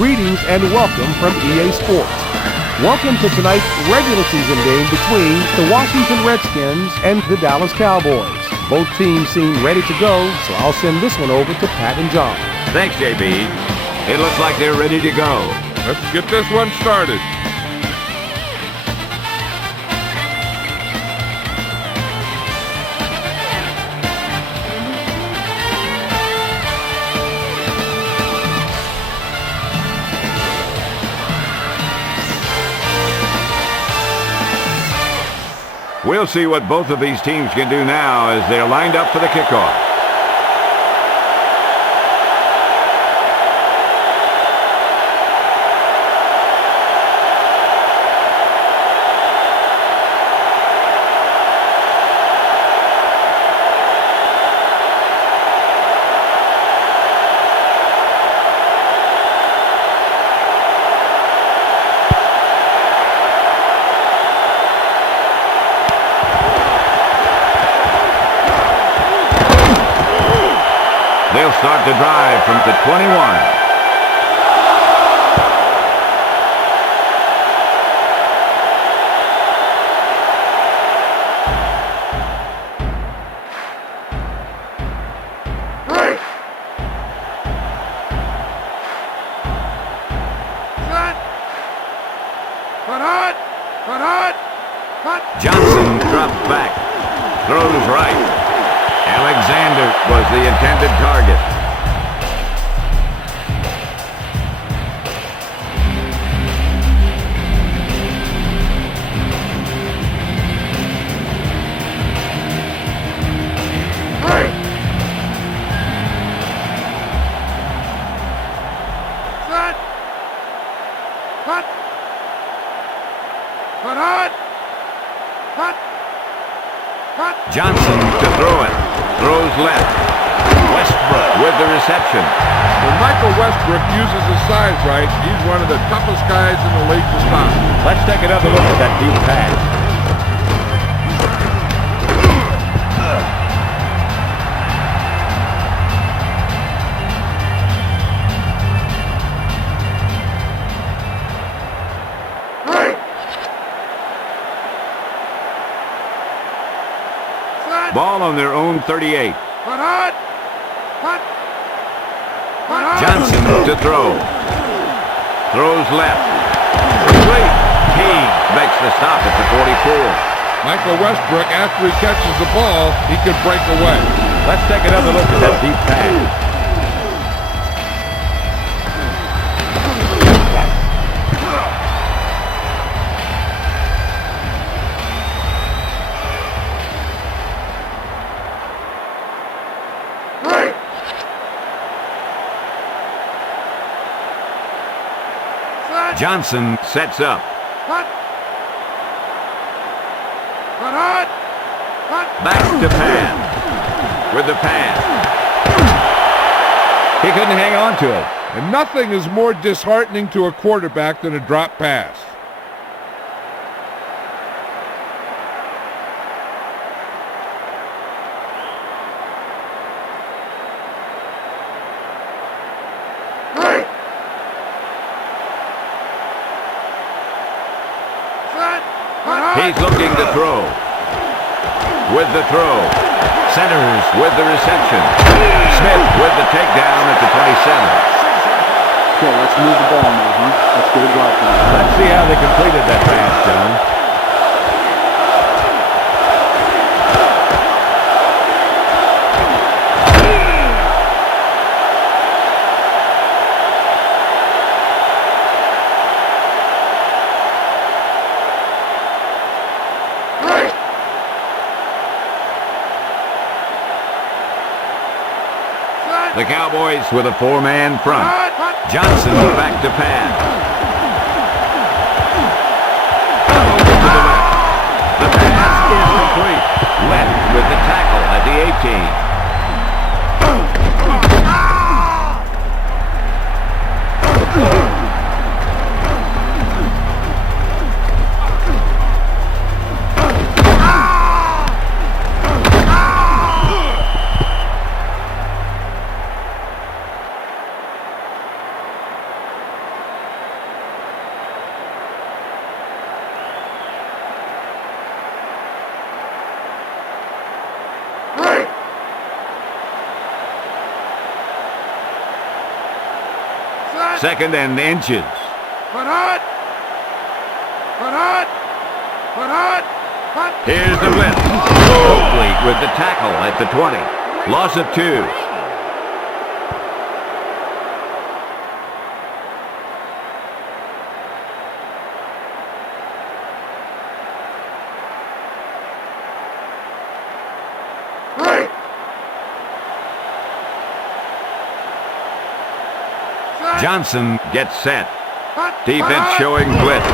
greetings and welcome from EA Sports. Welcome to tonight's regular season game between the Washington Redskins and the Dallas Cowboys. Both teams seem ready to go, so I'll send this one over to Pat and John. Thanks, JB. It looks like they're ready to go. Let's get this one started. We'll see what both of these teams can do now as they're lined up for the kickoff. They'll start the drive from the 21. Johnson drops back, throws right. Alexander was the intended target. Johnson to throw it. Throws left. Westbrook with the reception. When Michael Westbrook uses his size right, he's one of the toughest guys in the league to stop. Let's take another look at that deep pass. Ball on their own 38. Johnson to throw. Throws left. Complete. King makes the stop at the 44. Michael Westbrook, after he catches the ball, he can break away. Let's take another look at that deep pass. Johnson sets up. Back to Pan. With the pass. He couldn't hang on to it. And nothing is more disheartening to a quarterback than a drop pass. He's looking to throw. With the throw. Centers with the reception. Smith with the takedown at the 27. Okay, let's move the ball now, huh? Let's get a drive now. Let's see how they completed that pass, John. The Cowboys with a four-man front. Johnson back to pass. To the left. The pass is complete. Left with the tackle at the 18. Second and inches. Here's the blitz. Complete with the tackle at the 20. Loss of 2. Johnson gets set. Defense showing blitz.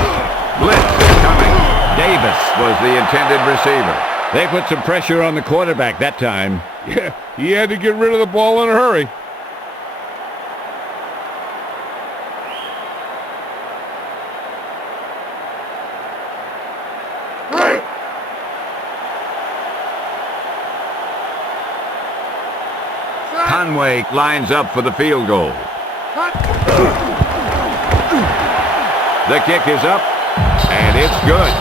Blitz is coming. Davis was the intended receiver. They put some pressure on the quarterback that time. Yeah, he had to get rid of the ball in a hurry. Conway lines up for the field goal. The kick is up, and it's good.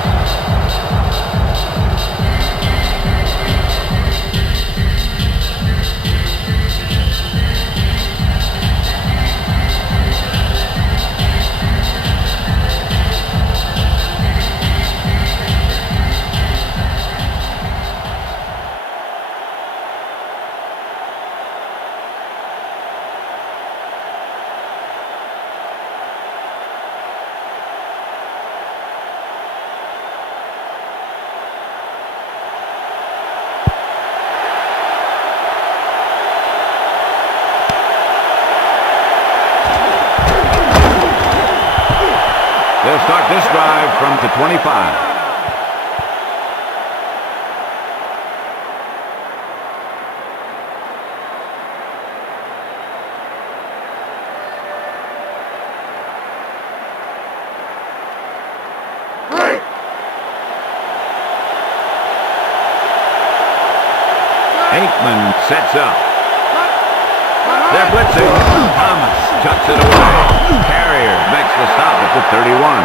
They'll start this drive from the 25. Aikman sets up. They're blitzing. Thomas tucks it away. Carrier makes the stop at the 31.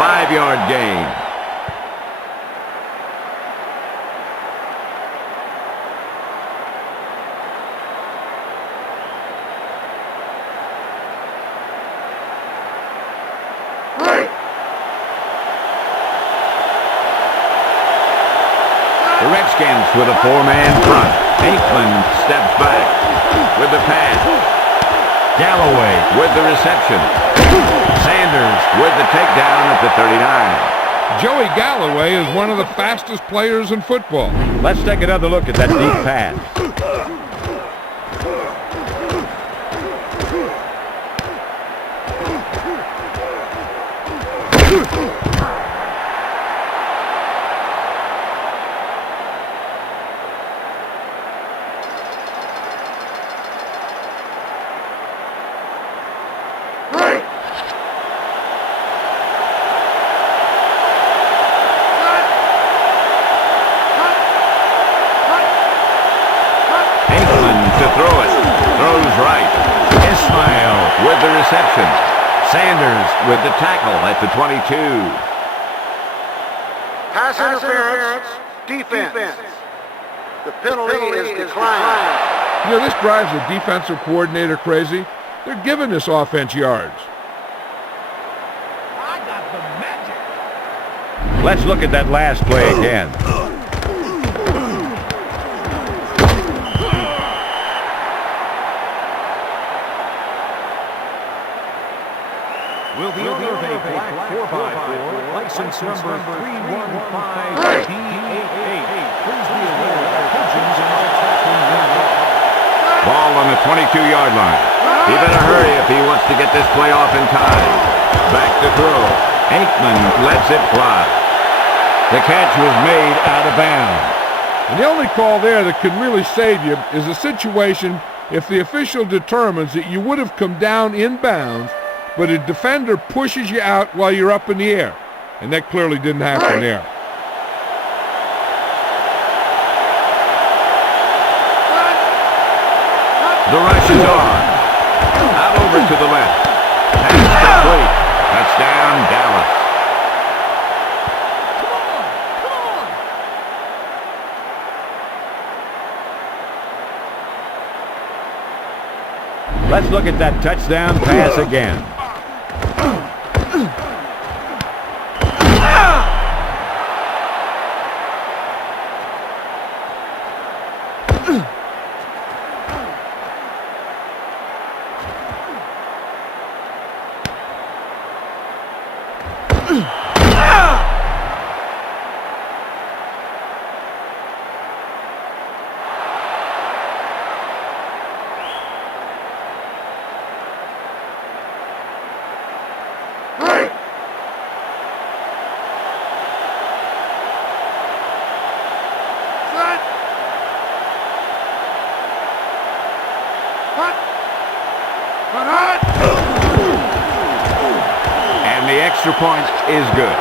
5-yard gain. The Redskins with a 4-man front. Aikman steps back with the pass. Galloway with the reception. Sanders with the takedown at the 39. Joey Galloway is one of the fastest players in football. Let's take another look at that deep pass. Sanders with the tackle at the 22. Pass interference, defense. The penalty is declined. You know, this drives the defensive coordinator crazy. They're giving this offense yards. I got the magic. Let's look at that last play again. Will the owner of a black 4x4, license number 315D88, please be aware that pigeons are not attacking their law. Ball on the 22-yard line. He better hurry if he wants to get this play off in time. Back to throw. Aikman lets it fly. The catch was made out of bounds. And the only call there that can really save you is a situation if the official determines that you would have come down in bounds, but a defender pushes you out while you're up in the air. And that clearly didn't happen there. The rush is on. Out over to the left. Pass complete. Touchdown, Dallas. Let's look at that touchdown pass again. And the extra point is good.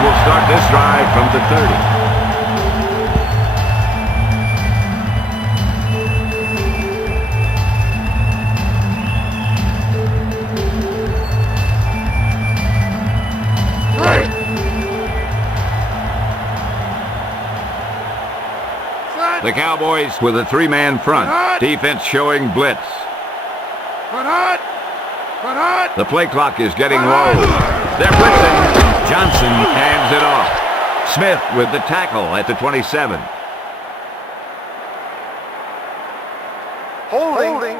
Will start this drive from the 30. The Cowboys with a three-man front. Defense showing blitz. The play clock is getting low. They're blitzing. Johnson hands it off. Smith with the tackle at the 27. Holding.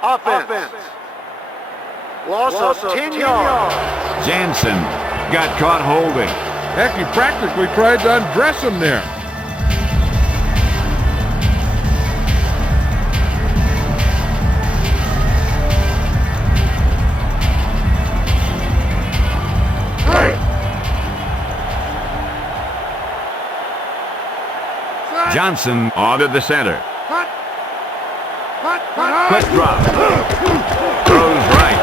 Offense. Loss of 10 yards. Jansen got caught holding. Heck, he practically tried to undress him there. Johnson onto the center. Quick drop. Throws right.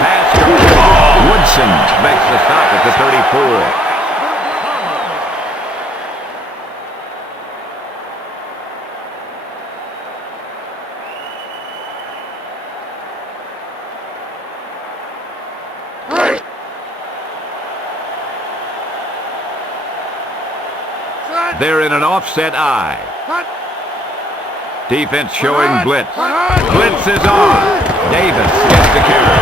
Pass complete. Woodson makes the stop at the 34. They're in an offset eye. Defense showing blitz. Blitz is on. Davis gets the carry.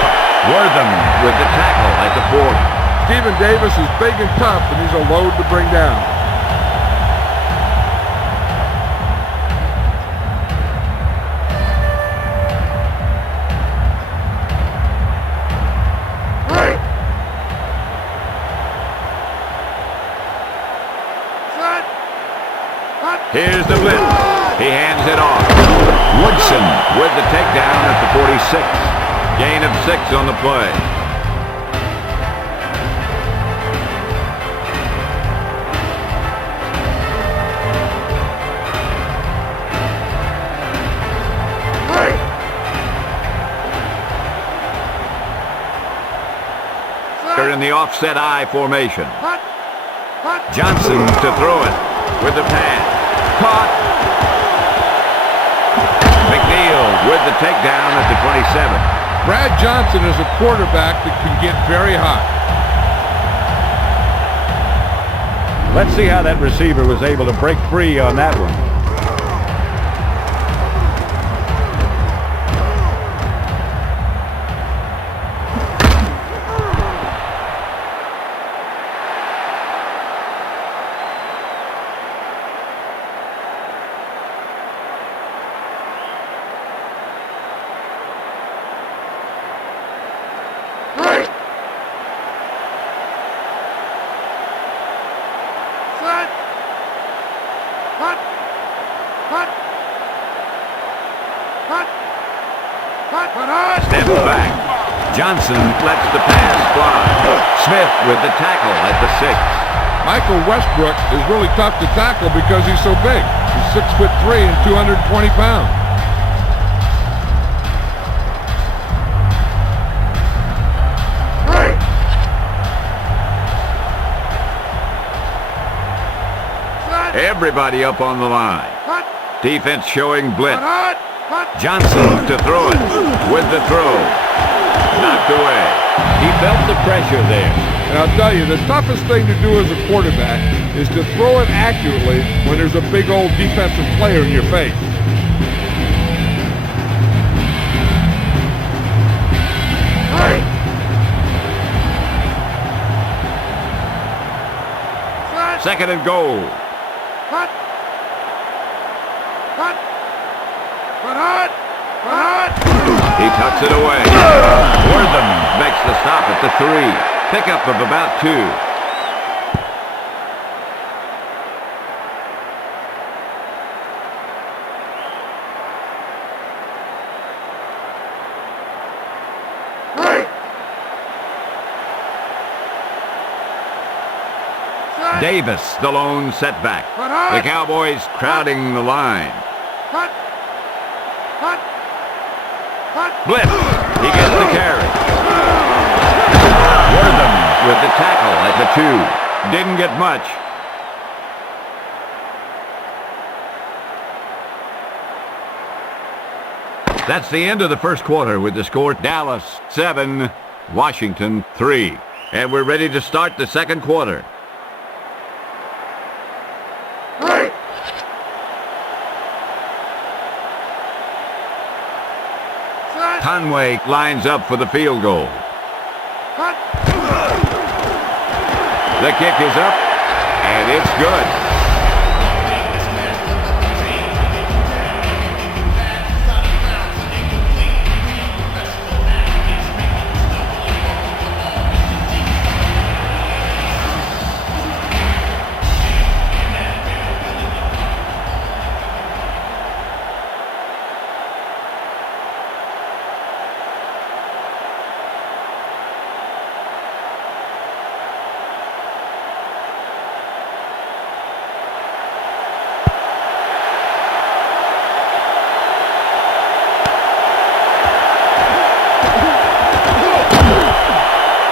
Wortham with the tackle at the 40. Stephen Davis is big and tough, and he's a load to bring down. Here's the blitz. He hands it off. Woodson with the takedown at the 46. Gain of 6 on the play. They're in the offset I formation. Johnson to throw it with the pass. Caught. McNeil with the takedown at the 27. Brad Johnson is a quarterback that can get very hot. Let's see how that receiver was able to break free on that one. Steps back. Johnson lets the pass fly. Smith with the tackle at the 6. Michael Westbrook is really tough to tackle because he's so big. He's 6'3" and 220 pounds. Everybody up on the line. Defense showing blitz. Johnson to throw it with the throw. Knocked away. He felt the pressure there. And I'll tell you, the toughest thing to do as a quarterback is to throw it accurately when there's a big old defensive player in your face. Second and goal. He tucks it away. Wortham makes the stop at the 3. Pickup of about 2. Davis, the lone setback. The Cowboys crowding the line. Blitz. He gets the carry. Wortham with the tackle at the 2. Didn't get much. That's the end of the first quarter with the score Dallas 7, Washington 3. And we're ready to start the second quarter. Conway lines up for the field goal. The kick is up, and it's good.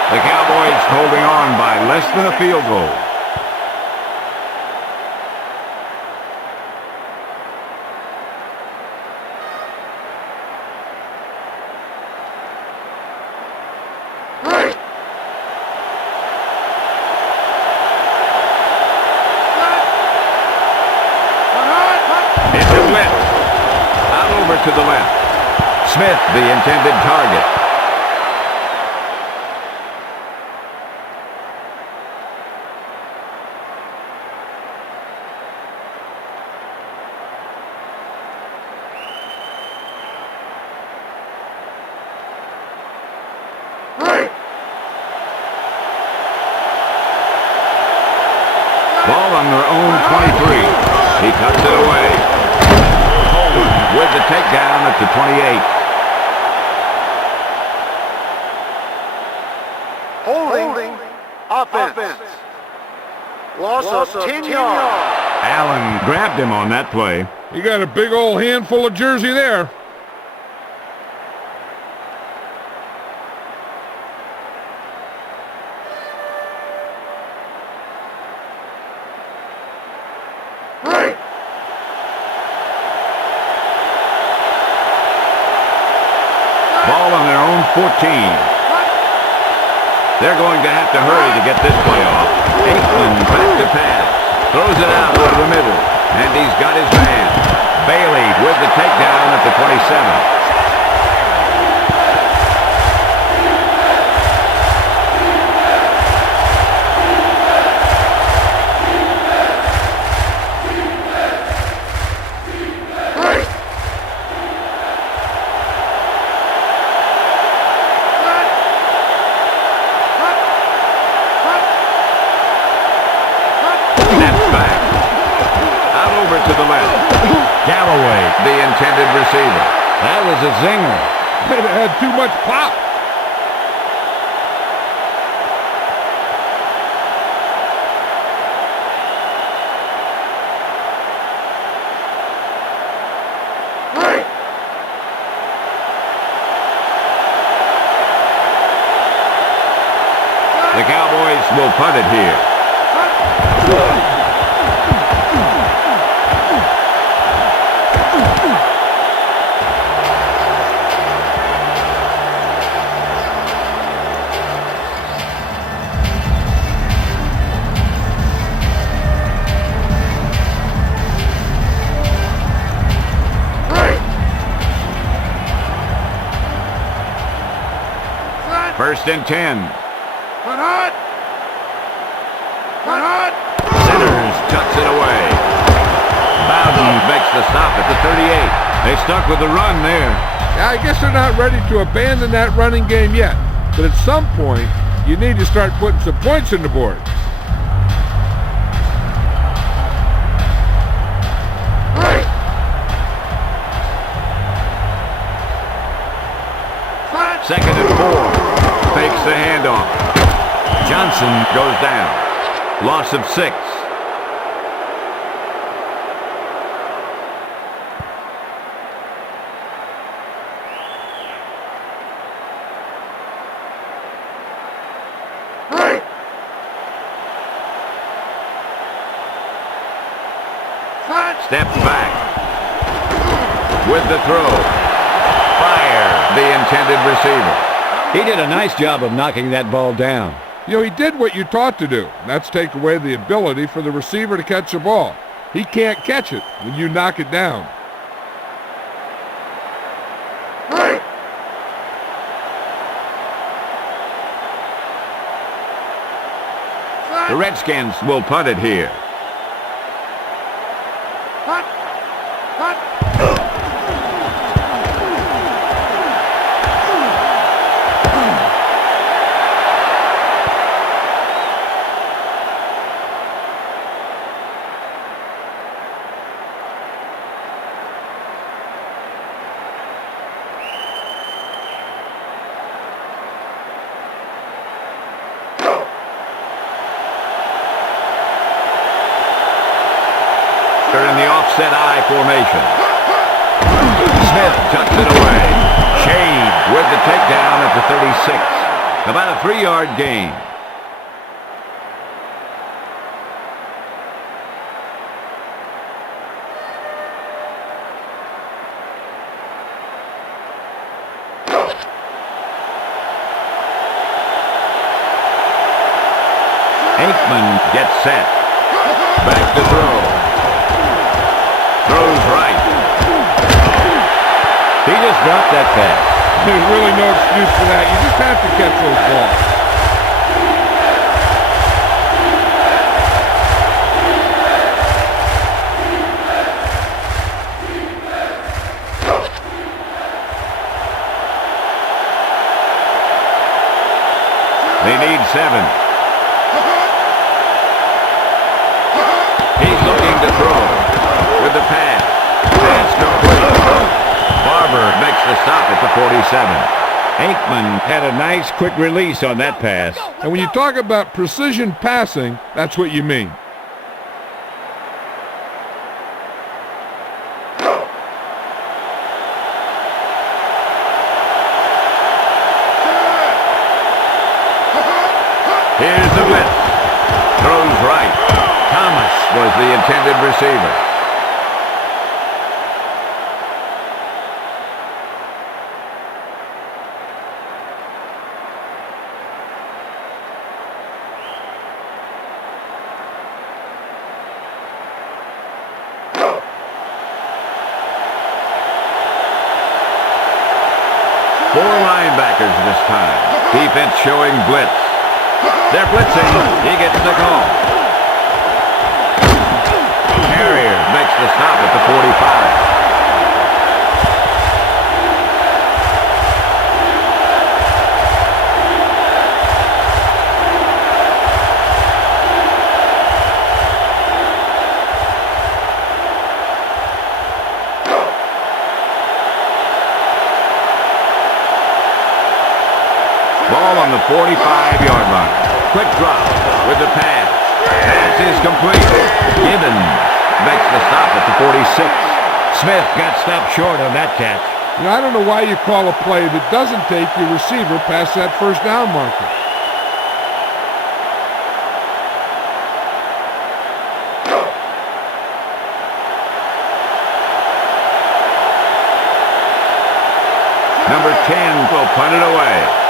The Cowboys holding on by less than a field goal. It's a blitz. Out over to the left. Smith, the intended target. Ball on their own 23. He tucks it away. Coleman with the takedown at the 28. Holding. Offense. Loss of 10 yards. Allen grabbed him on that play. You got a big old handful of jersey there. Ball on their own 14. They're going to have to hurry to get this play off. Aikman back to pass. Throws it out over the middle. And he's got his man. Bailey with the takedown at the 27. To the left. Galloway, the intended receiver. That was a zinger. It had too much pop. The Cowboys will punt it here. First and 10. Centers tucks it away. Bowden makes the stop at the 38. They stuck with the run there. Yeah, I guess they're not ready to abandon that running game yet. But at some point, you need to start putting some points on the board. Second and 4. Fakes the handoff. Johnson goes down. Loss of 6. Steps back. With the throw. Fire the intended receiver. He did a nice job of knocking that ball down. You know, he did what you taught to do. That's take away the ability for the receiver to catch the ball. He can't catch it when you knock it down. The Redskins will punt it here. In the offset I formation. Smith tucks it away. Shade with the takedown at the 36. About a 3-yard gain. Aikman gets set. Back to throw. Throws right. He just dropped that pass. There's really no excuse for that. You just have to catch those balls. They need 7. He's looking to throw. With the pass. Pass complete. Barber makes the stop at the 47. Aikman had a nice quick release on that pass. And when you talk about precision passing, that's what you mean. Here's the blitz. Throws right. Thomas was the intended receiver. Four linebackers this time. Defense showing blitz. They're blitzing. He gets the call. Carrier makes the stop at the 45. ball on the 45-yard line. Quick drop with the pass. Pass is complete. Gibbons makes the stop at the 46. Smith got stopped short on that catch. You know, I don't know why you call a play that doesn't take your receiver past that first down marker. Number 10 will punt it away.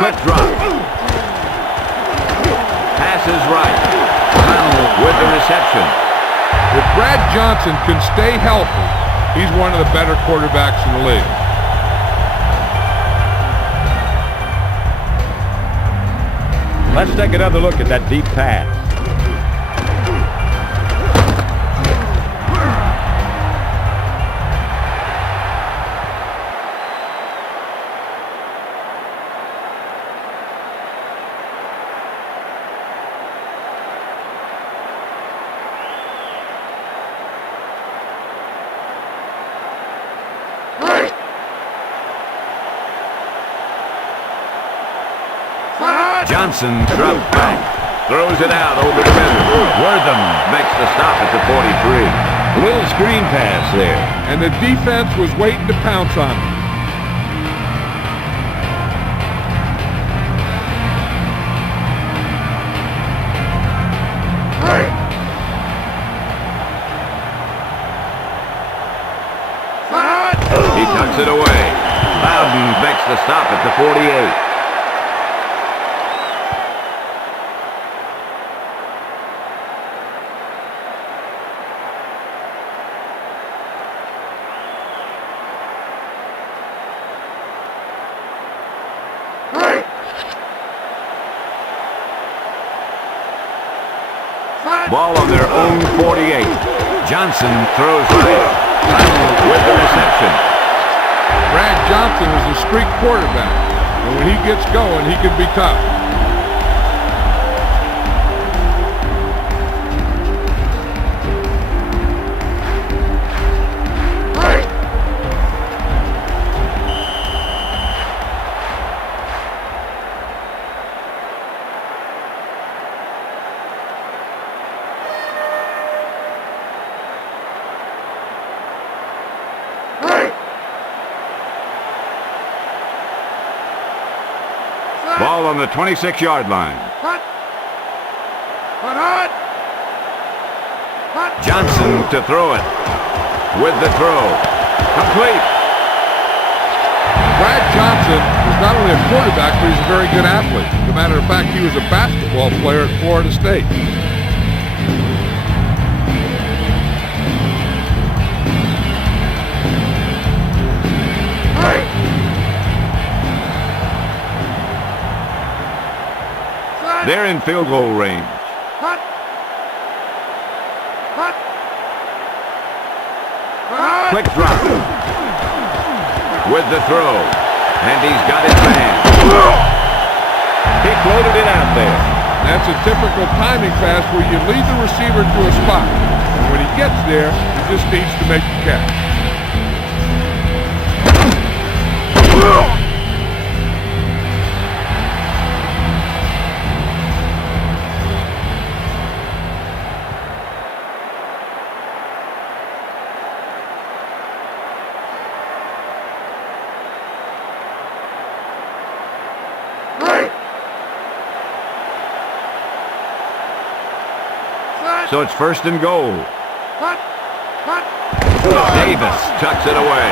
Quick drop. Pass is right. Connell with the reception. If Brad Johnson can stay healthy, he's one of the better quarterbacks in the league. Let's take another look at that deep pass. Johnson drops back. Throws it out over the middle. Wortham makes the stop at the 43. A little screen pass there. And the defense was waiting to pounce on him. He tucks it away. Loudon makes the stop at the 48. Ball on their own 48. Johnson throws right. Connell with the reception. Brad Johnson is a streak quarterback, and when he gets going, he can be tough. Ball on the 26-yard line. Johnson to throw it. With the throw. Complete. Brad Johnson is not only a quarterback, but he's a very good athlete. As a matter of fact, he was a basketball player at Florida State. They're in field goal range. Quick drop. With the throw. And he's got his man. He floated it out there. That's a typical timing pass where you lead the receiver to a spot. And when he gets there, he just needs to make the catch. So it's first and goal. Davis tucks it away.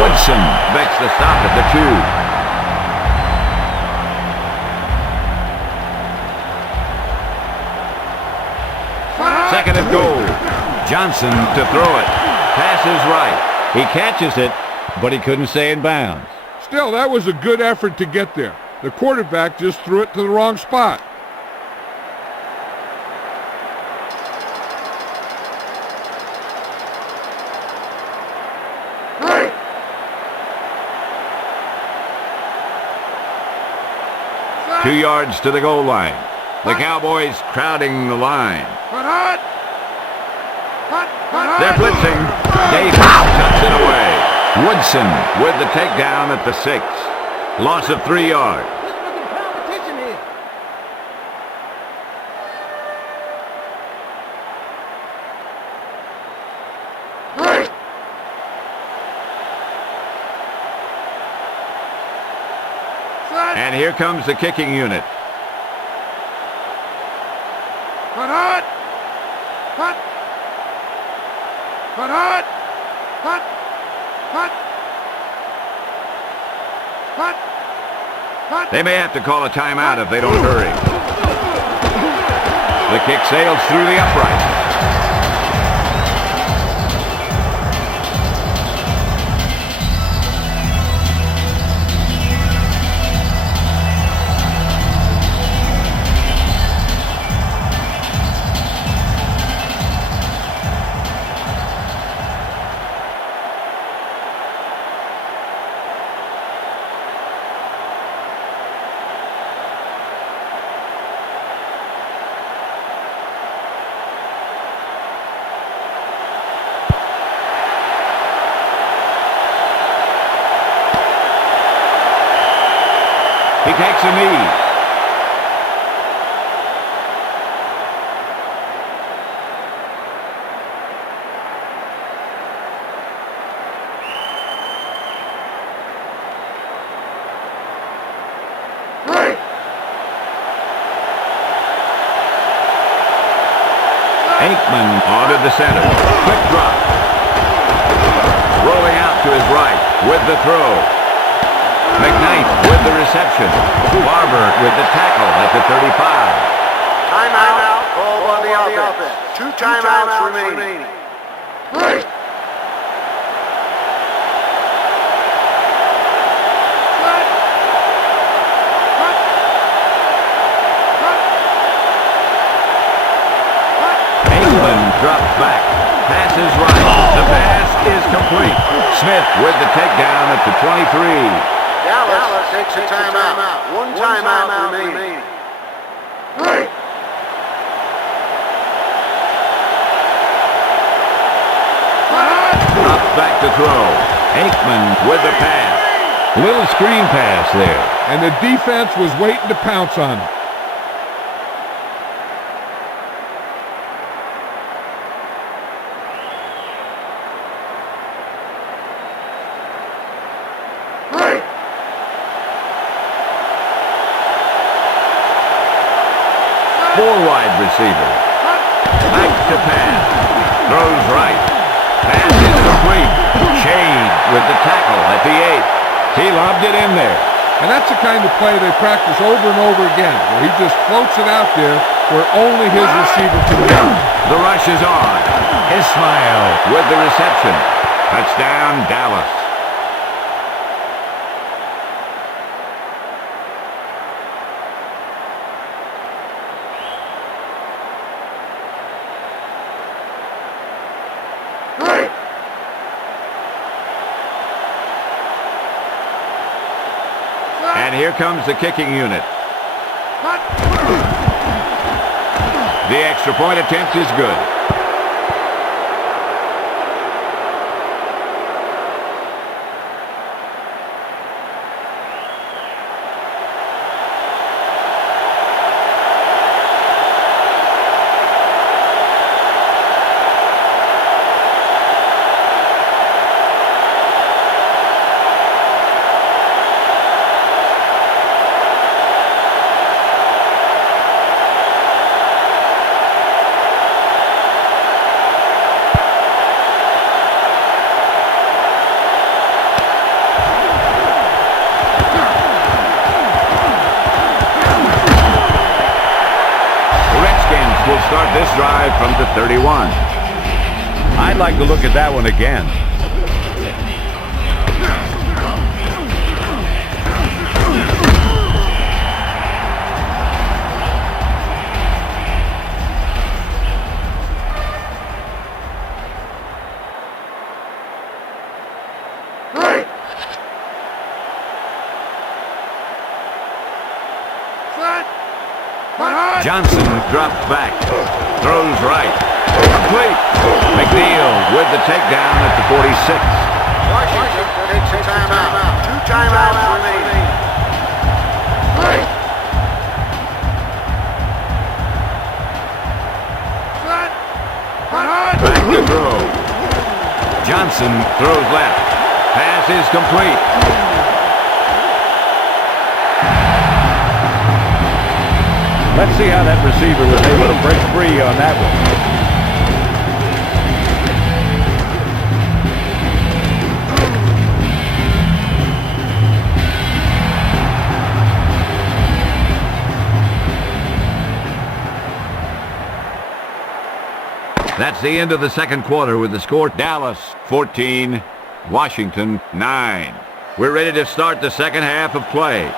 Woodson makes the stop at the 2. Second and goal. Johnson to throw it. Pass is right. He catches it, but he couldn't stay in bounds. Still, that was a good effort to get there. The quarterback just threw it to the wrong spot. Hey! 2 yards to the goal line. The Cowboys crowding the line. They're blitzing. Davis tucks it away. Woodson with the takedown at the 6. Loss of 3 yards. And here comes the kicking unit. They may have to call a timeout if they don't hurry. The kick sails through the upright. He takes a knee. Aikman onto the center. Quick drop. Rolling out to his right with the throw. McKnight with the reception. Barber with the tackle at the 35. Timeout. Call on the offense. 2 timeouts remaining. England drops back. Pass is right. The pass is complete. Smith with the takedown at the 23. Dallas takes a timeout. 1 timeout remaining. Drops back to throw. Aikman with the pass. Little screen pass there. And the defense was waiting to pounce on him. Wide receiver. Back to pass. Throws right. Pass is complete. Shade with the tackle at the 8. He lobbed it in there. And that's the kind of play they practice over and over again, where he just floats it out there where only his receiver can go. The rush is on. Ismail with the reception. Touchdown, Dallas. And here comes the kicking unit. The extra point attempt is good. Start this drive from the 31. I'd like to look at that one again. Johnson drops back. Throws right. Complete. McNeil with the takedown at the 46. Washington takes a timeout. 2 timeouts remaining. Back to throw. Johnson throws left. Pass is complete. Let's see how that receiver was able to break free on that one. That's the end of the second quarter with the score Dallas 14, Washington 9. We're ready to start the second half of play.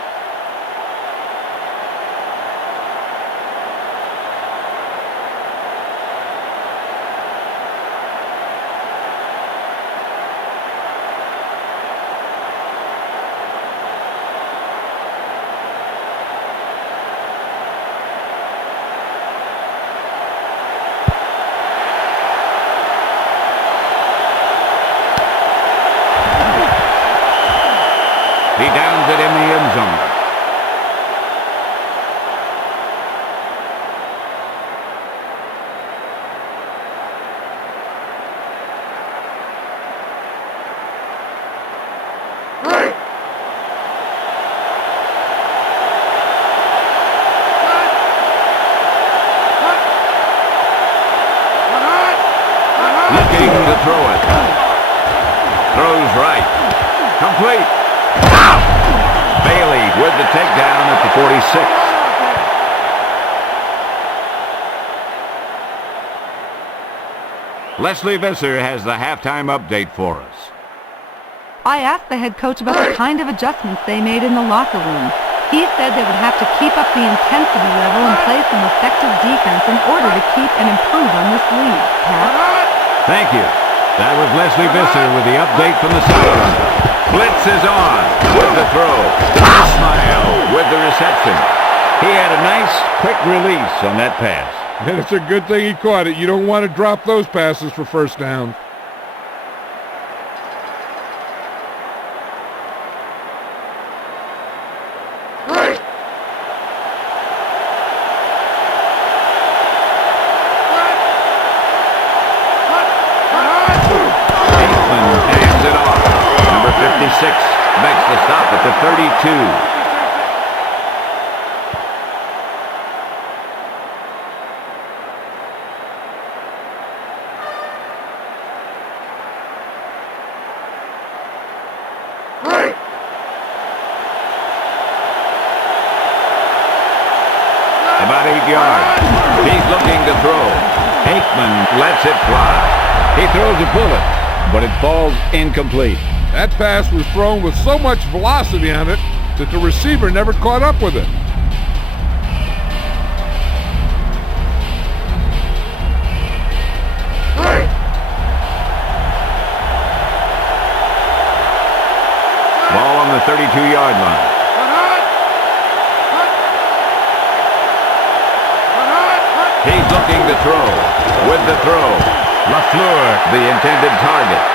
He downs it in the end zone. Looking to throw it. Throws right. Complete. Bailey with the takedown at the 46. Leslie Visser has the halftime update for us. I asked the head coach about the kind of adjustments they made in the locker room. He said they would have to keep up the intensity level and play some effective defense in order to keep and improve on this lead. Pat? Thank you. That was Leslie Visser with the update from the sideline. Blitz is on with the throw. Ismail with the reception. He had a nice, quick release on that pass. And it's a good thing he caught it. You don't want to drop those passes for first down. Makes the stop at the 32. About 8 yards. He's looking to throw. Aikman lets it fly. He throws a bullet, but it falls incomplete. That pass was thrown with so much velocity on it that the receiver never caught up with it. Ball on the 32-yard line. He's looking to throw. With the throw, LaFleur, the intended target.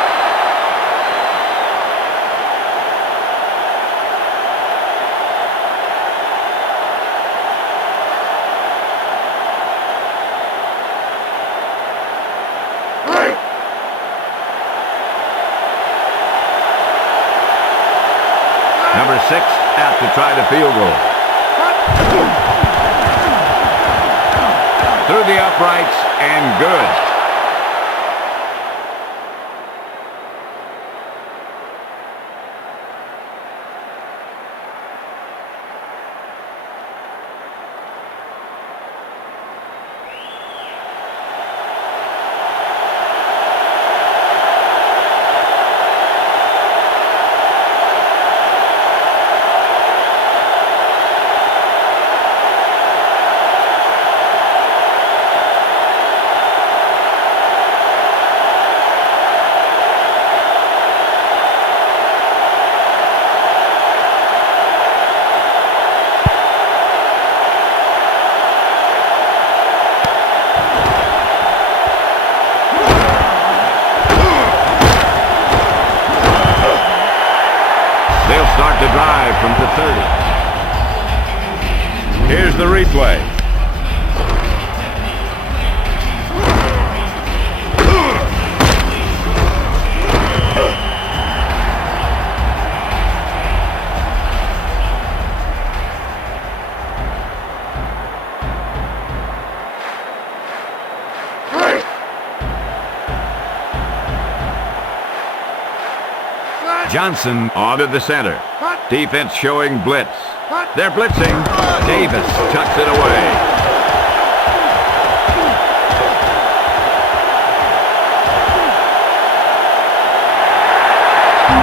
Number 6 out to try the field goal. Through the uprights and good. from the 30. Here's the replay. Johnson onto the center. Defense showing blitz. They're blitzing. Davis tucks it away.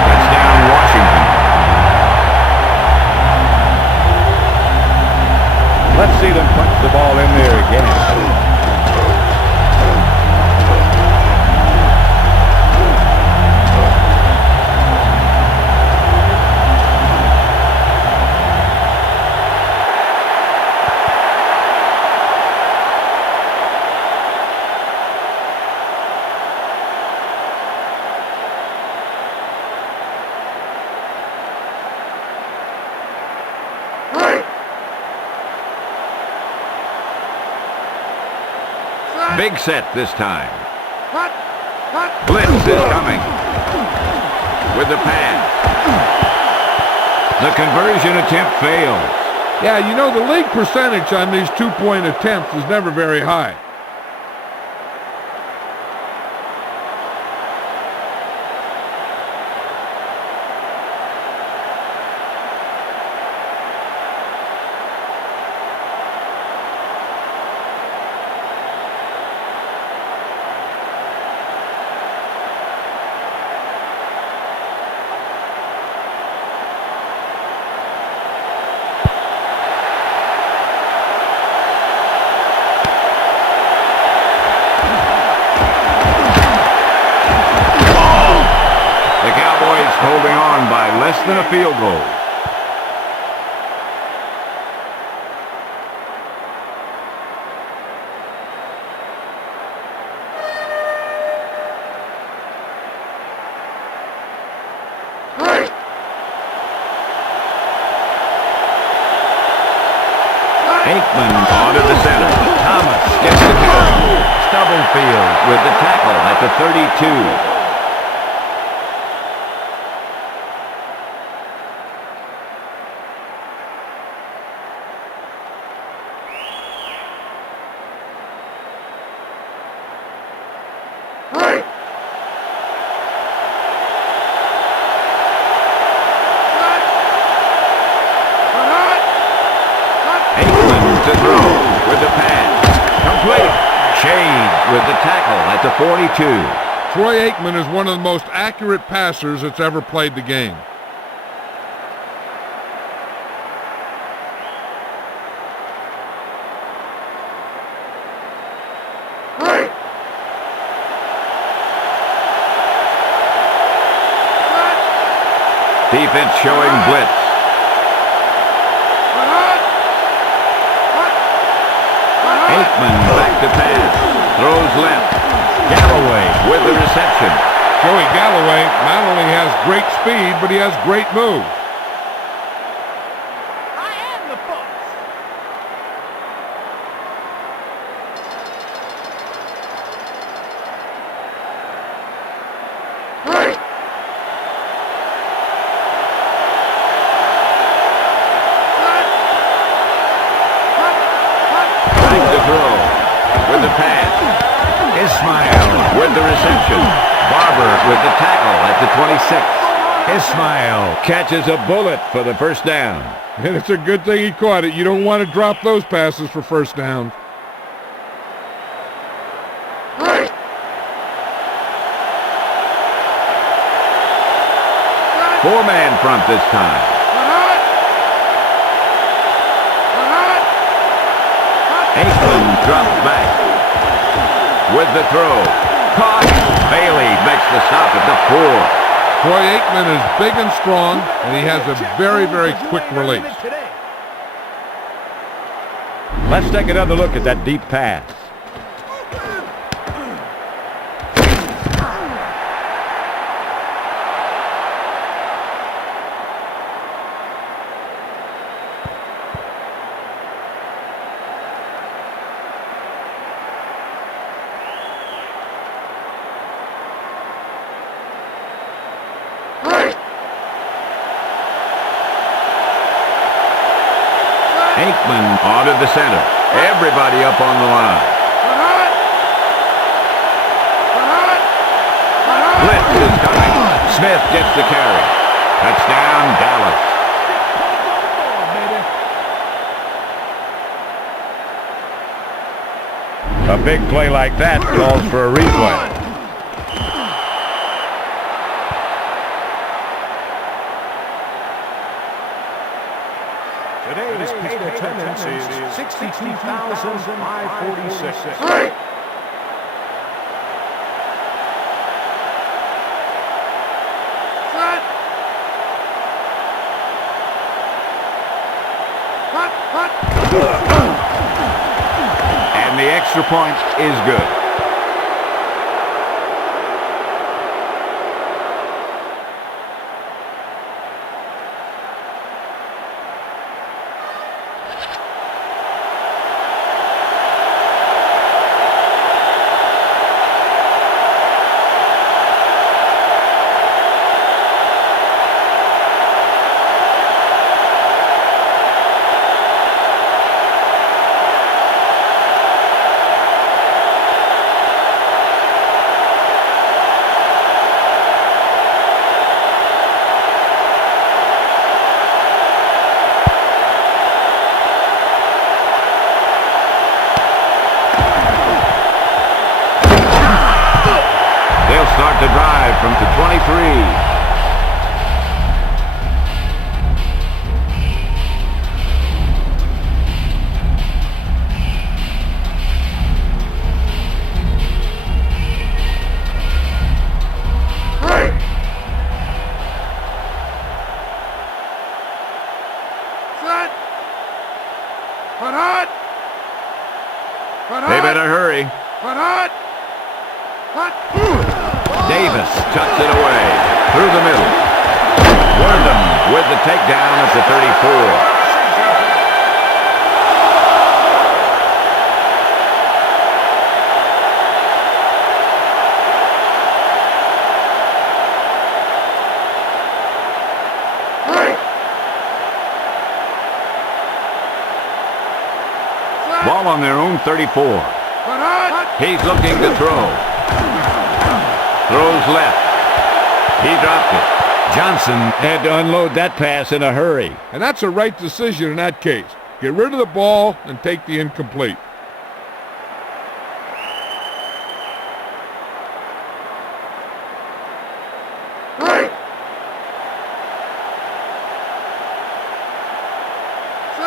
Touchdown, Washington. Let's see them punch the ball in there again. Big set this time. Blitz is coming. With the pass. The conversion attempt fails. Yeah, you know, the league percentage on these two-point attempts is never very high. Holding on by less than a field goal. Aikman onto the center. Thomas gets it to go. Stubblefield with the tackle at the 32. To throw with the pass. Complete. Shade with the tackle at the 42. Troy Aikman is one of the most accurate passers that's ever played the game. Defense showing blitz. Aikman back to pass. Throws left. Galloway with the reception. Joey Galloway not only has great speed, but he has great moves. I am the boss. With the pass. Ismail with the reception. Barber with the tackle at the 26. Ismail catches a bullet for the first down. And it's a good thing he caught it. You don't want to drop those passes for first down. Four-man front this time. Aikman drops back. With the throw. Caught. Bailey makes the stop at the 4. Troy Aikman is big and strong, and he has a very, very quick release. Let's take another look at that deep pass. Aikman onto the center. Everybody up on the line. Blitz is coming. Smith gets the carry. Touchdown, Dallas. A big play like that calls for a replay. Today's paid attendance is 62,546. And the extra point is good. Start the drive from the 23. They better hurry. Davis tucks it away through the middle. Wortham with the takedown at the 34. Ball on their own 34. He's looking to throw. Throws left. He dropped it. Johnson had to unload that pass in a hurry. And that's a right decision in that case. Get rid of the ball and take the incomplete.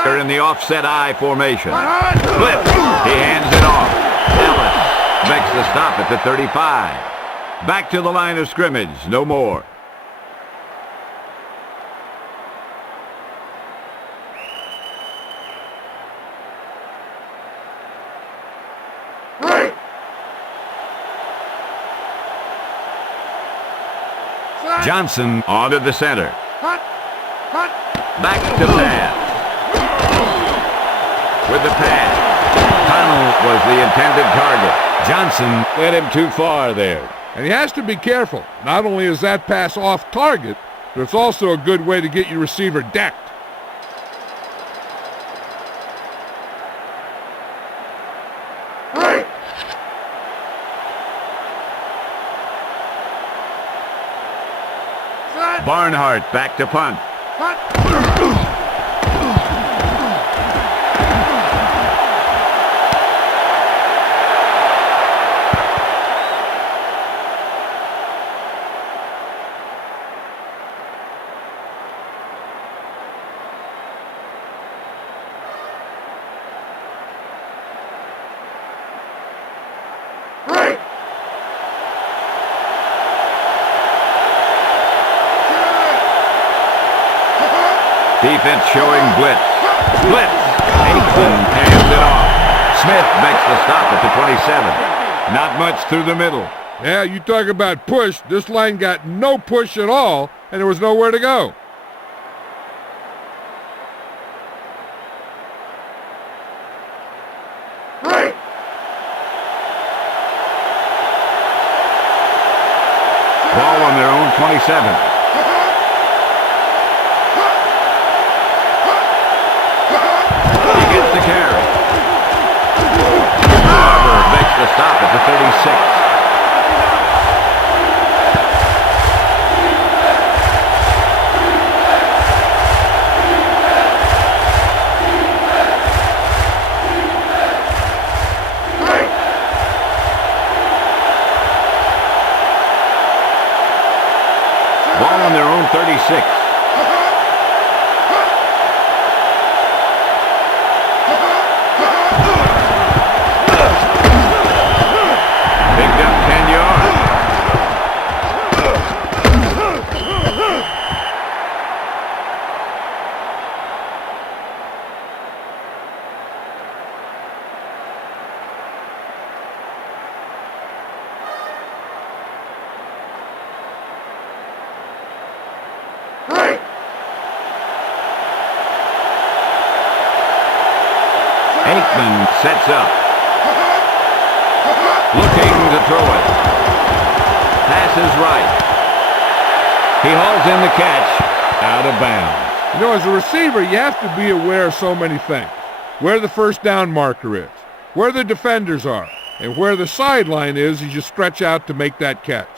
They're in the offset I formation. Flip. He hands it off. Dallas makes the stop at the 35. Back to the line of scrimmage. No more. Johnson onto the center. Back to pass. With the pass. Connell was the intended target. Johnson led him too far there. And he has to be careful. Not only is that pass off target, but it's also a good way to get your receiver decked. Barnhart back to punt. Defense showing blitz. Blitz. Aikman hands it off. Smith makes the stop at the 27. Not much through the middle. Yeah, you talk about push. This line got no push at all, and there was nowhere to go. Ball on their own 27. the stop at the 36. Ball on their own 36. Picked up 10 yards. Aikman sets up. Looking to throw it. Passes right. He hauls in the catch. Out of bounds. You know, as a receiver, you have to be aware of so many things. Where the first down marker is, where the defenders are, and where the sideline is as you stretch out to make that catch.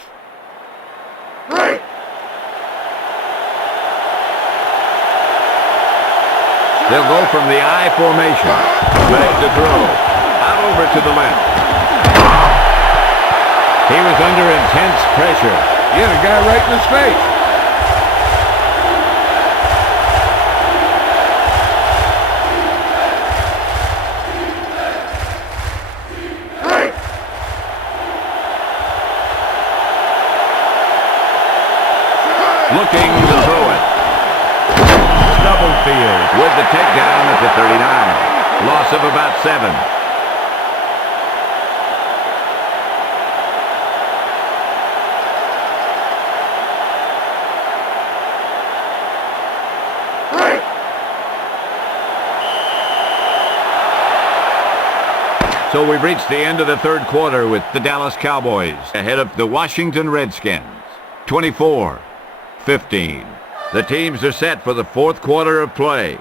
They'll go from the I formation. Back to throw. Out over to the left. He was under intense pressure. He had a guy right in his face. Looking to throw it. Stubblefield with the takedown at the 39. Loss of about 7. So we've reached the end of the third quarter with the Dallas Cowboys ahead of the Washington Redskins. 24-15. The teams are set for the fourth quarter of play.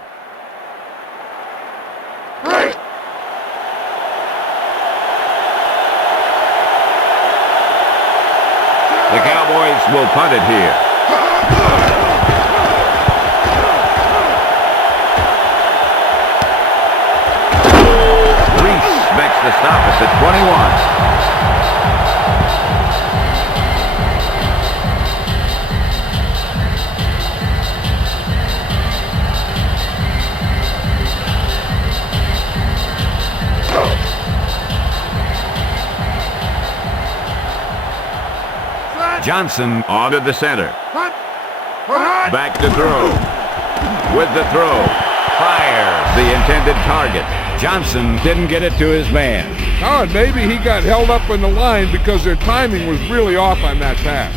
The Cowboys will punt it here. Reese makes the stop at the 21. Johnson onto the center. Back to throw. With the throw. Fires the intended target. Johnson didn't get it to his man. Oh, and maybe he got held up in the line because their timing was really off on that pass.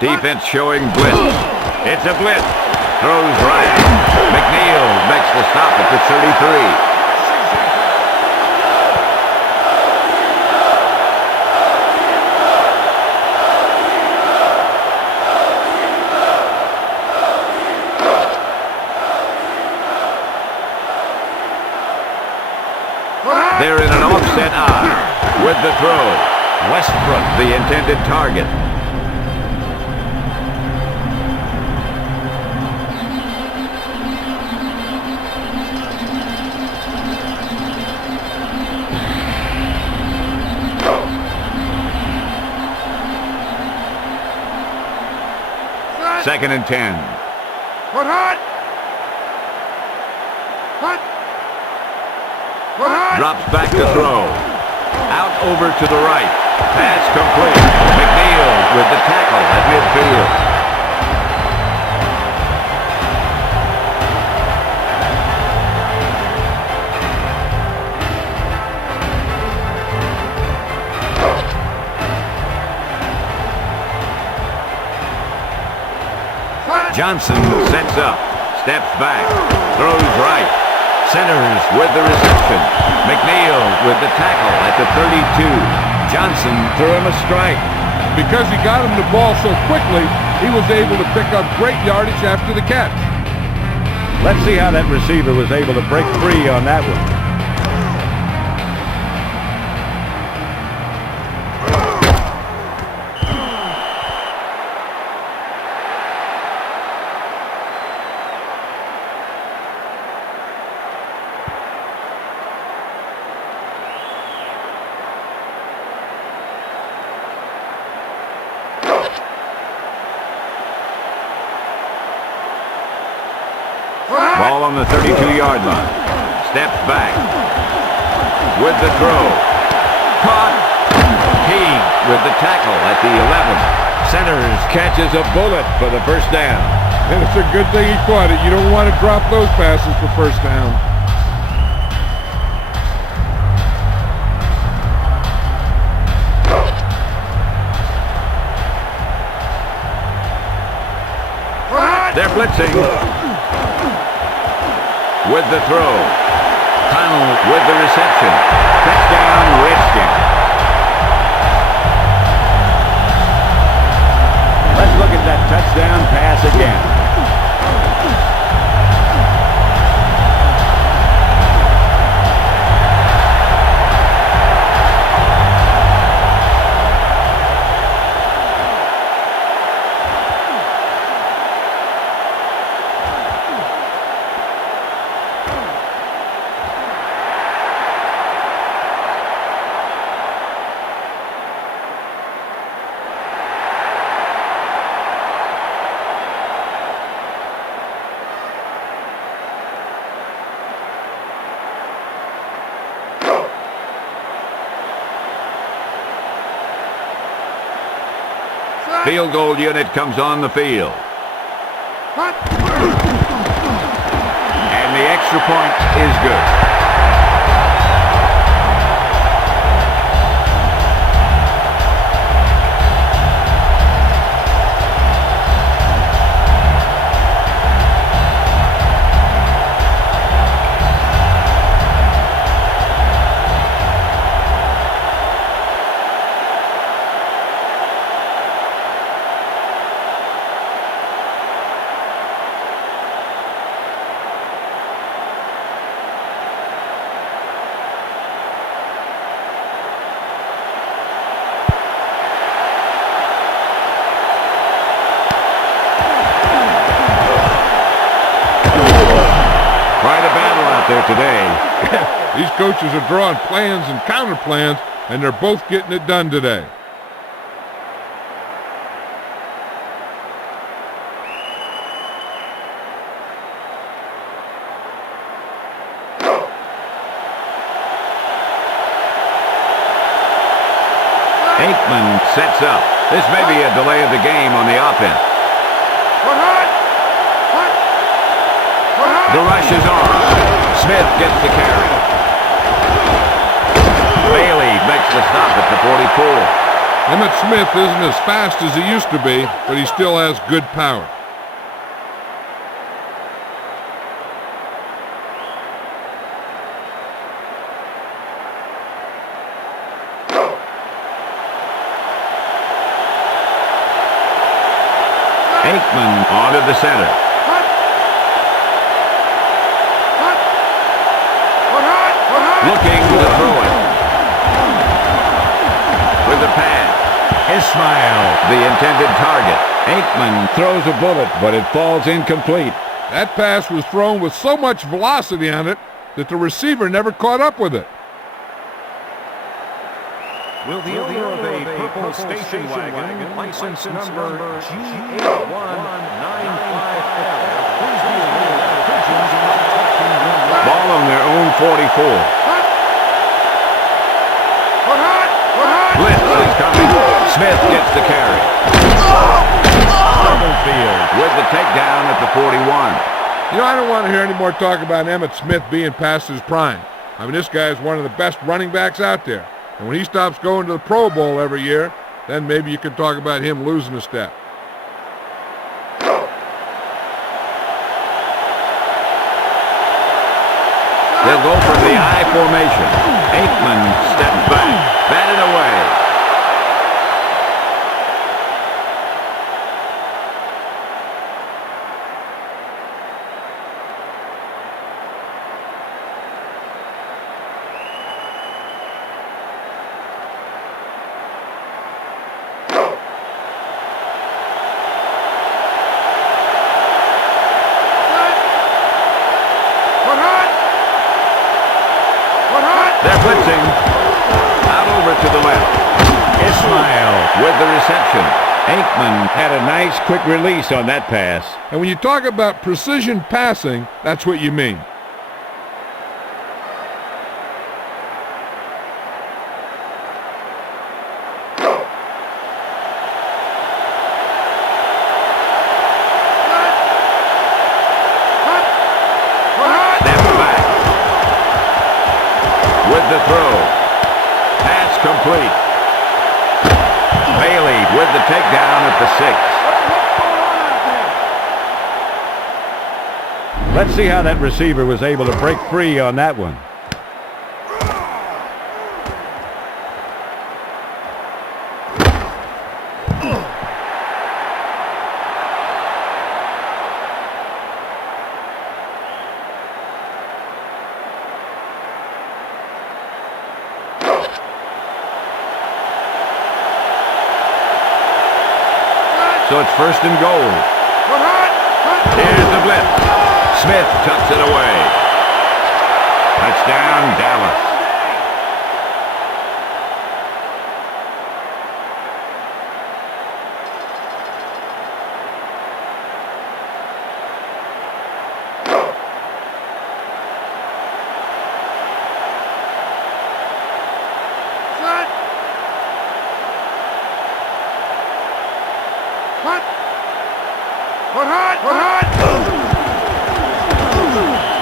Defense showing blitz. It's a blitz. Throws right. McNeil makes the stop at the 33. They're in an offset I with the throw. Westbrook, the intended target. Second and 10. Drops back to throw. Out over to the right. Pass complete. McNeil with the tackle at midfield. Johnson sets up, steps back, throws right. Centers with the reception. McNeil with the tackle at the 32. Johnson threw him a strike. Because he got him the ball so quickly, he was able to pick up great yardage after the catch. Let's see how that receiver was able to break free on that one. Ball on the 32-yard line. Steps back. With the throw. Caught. Teague with the tackle at the 11. Centers catches a bullet for the first down. And it's a good thing he caught it. You don't want to drop those passes for first down. They're blitzing. With the throw. Connell with the reception. Touchdown, Redskins. Let's look at that touchdown pass again. Field goal unit comes on the field. And the extra point is good. There today. These coaches are drawing plans and counter plans, and they're both getting it done today. Aikman sets up. This may be a delay of the game on the offense. The rush is on. Smith gets the carry. Bailey makes the stop at the 44. Emmitt Smith isn't as fast as he used to be, but he still has good power. Aikman onto the center. Looking to throw it. With the pass. Ismail, the intended target. Aikman Throws a bullet, but it falls incomplete. That pass was thrown with so much velocity on it that the receiver never caught up with it. Will the owner of a purple station wagon, license number G81955, please be aware that pigeons are not touching the ball on their own 44. Blitz is coming. Smith gets the carry. Field with the takedown at the 41. You know, I don't want to hear any more talk about Emmitt Smith being past his prime. I mean, this guy is one of the best running backs out there. And when he stops going to the Pro Bowl every year, then maybe you can talk about him losing a step. They'll go from the I formation. Aikman steps back. Batted away. They're blitzing. Out over to the left. Ismail with the reception. Aikman had a nice quick release on that pass. And when you talk about precision passing, that's what you mean. With the throw. Pass complete. Bailey with the takedown at the 6. Let's see how that receiver was able to break free on that one. So it's first and goal. Here's the blitz. Smith tucks it away. Touchdown, Dallas.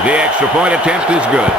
The extra point attempt is good.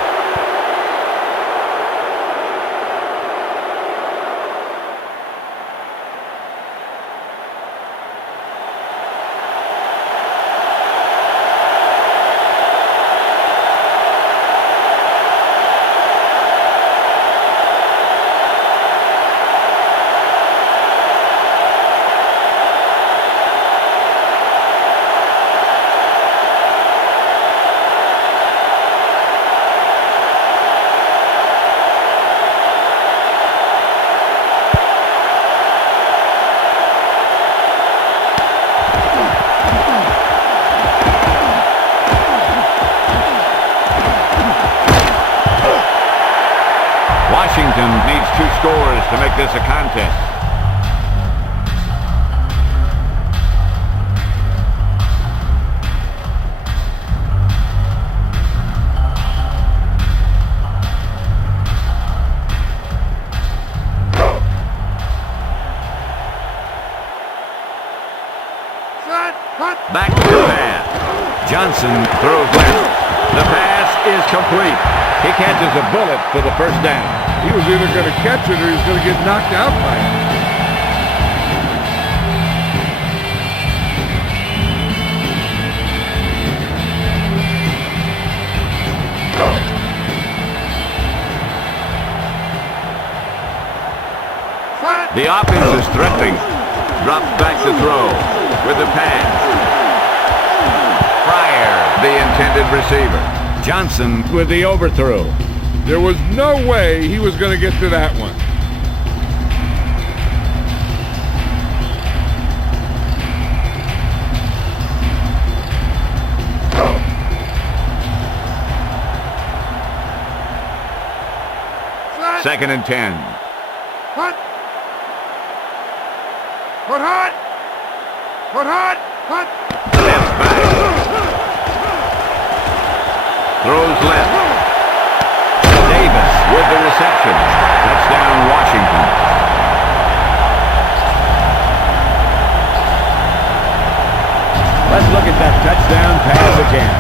Washington needs 2 scores to make this a contest. Back to the pass. Johnson throws left. The pass is complete. He catches a bullet for the first down. He was either going to catch it or he was going to get knocked out by it. The offense is threatening. Drops back to throw with the pass. Pryor, the intended receiver. Johnson with the overthrow. There was no way he was going to get to that one. Second and 10. Hut! Put hot! Put hot! Hut! Steps back. Throws left. Davis with the reception. Touchdown, Washington. Let's look at that touchdown pass again.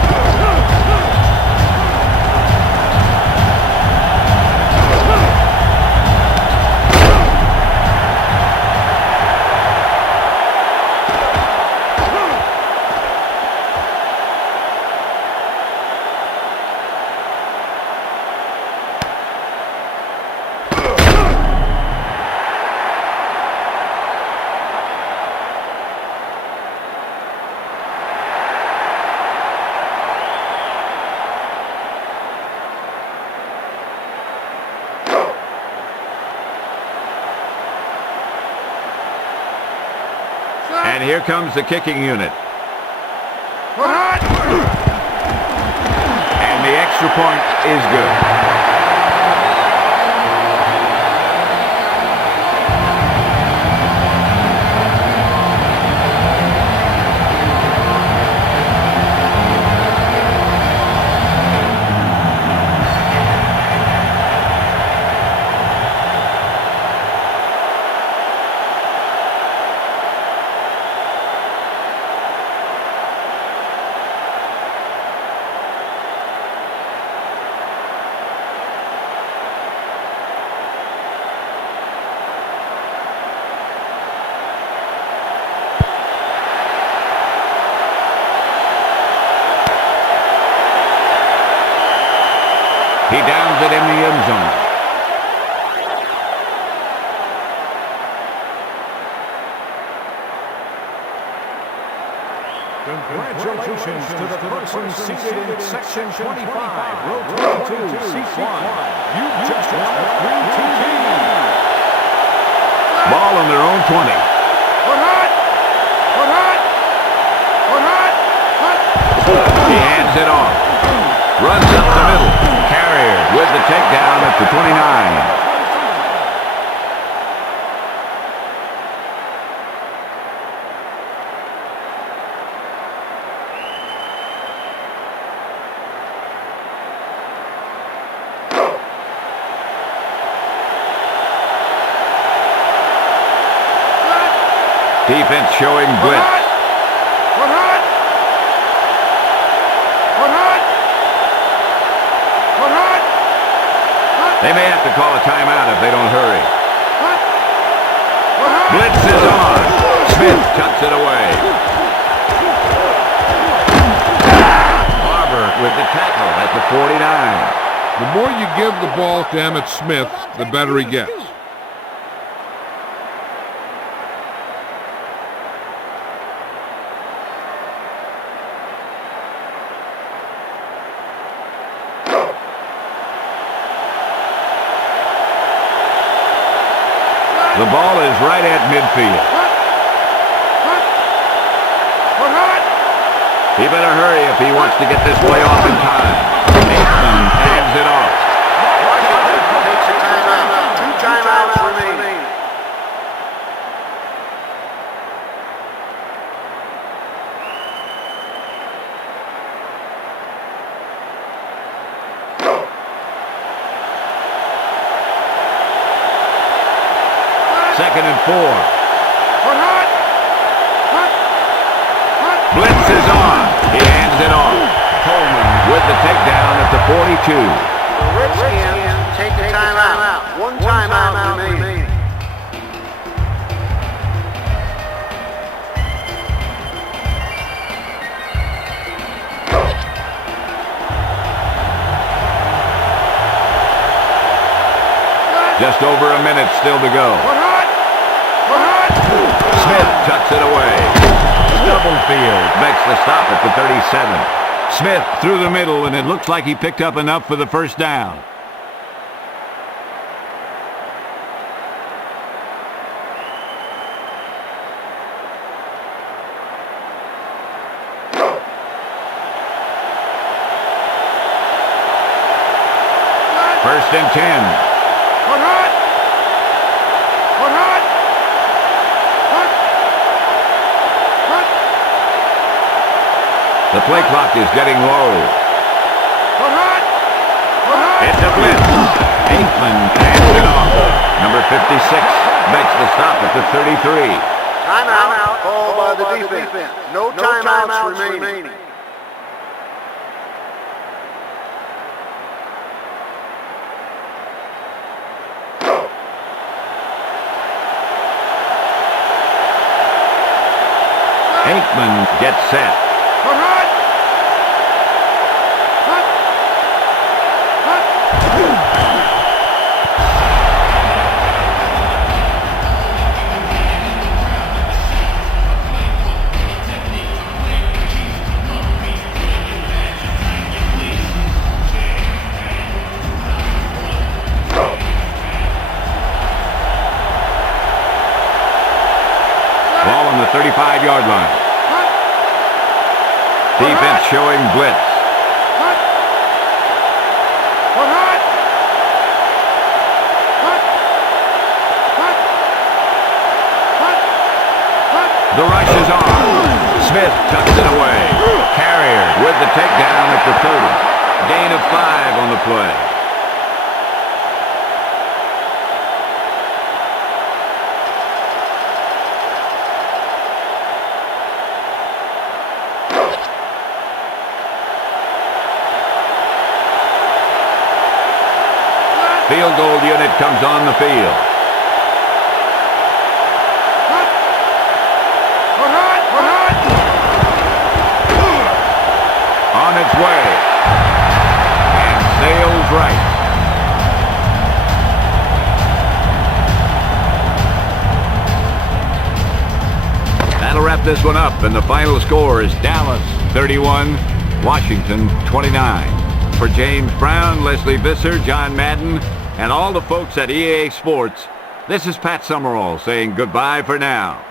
And here comes the kicking unit. And the extra point is good. He downs it in the end zone. Congratulations to the person seated in Section 25, Row 22, Seat 1. You just won a free TV. Ball on their own 20. He hands it off. Runs up the middle. Carrier with the takedown at the 29. Defense showing blitz. They may have to call a timeout if they don't hurry. Blitz is on. Smith tucks it away. Barber with the tackle at the 49. The more you give the ball to Emmitt Smith, the better he gets. The ball is right at midfield. He better hurry if he wants to get this play off in time. Aikman hands it off. Washington takes a timeout. 2 timeouts remaining. Second and 4. Blitz is on. He hands it off. Coleman with the takedown at the 42. The Redskins take a timeout. 1 timeout remaining. Just over a minute still to go. Smith tucks it away. Stubblefield makes the stop at the 37. Smith through the middle, and it looks like he picked up enough for the first down. First and 10. The play clock is getting low. It's a blitz. Aikman hands it off. Number 56 makes the stop at the 33. Timeout called by the defense. No timeouts remaining. Aikman gets set. 30-yard line. Defense showing blitz. The rush is on. Smith tucks it away. Carrier with the takedown at the 30. Gain of 5 on the play. Field goal unit comes on the field. On its way. And sails right. That'll wrap this one up, and the final score is Dallas 31, Washington 29. For James Brown, Leslie Visser, John Madden, and all the folks at EA Sports, this is Pat Summerall saying goodbye for now.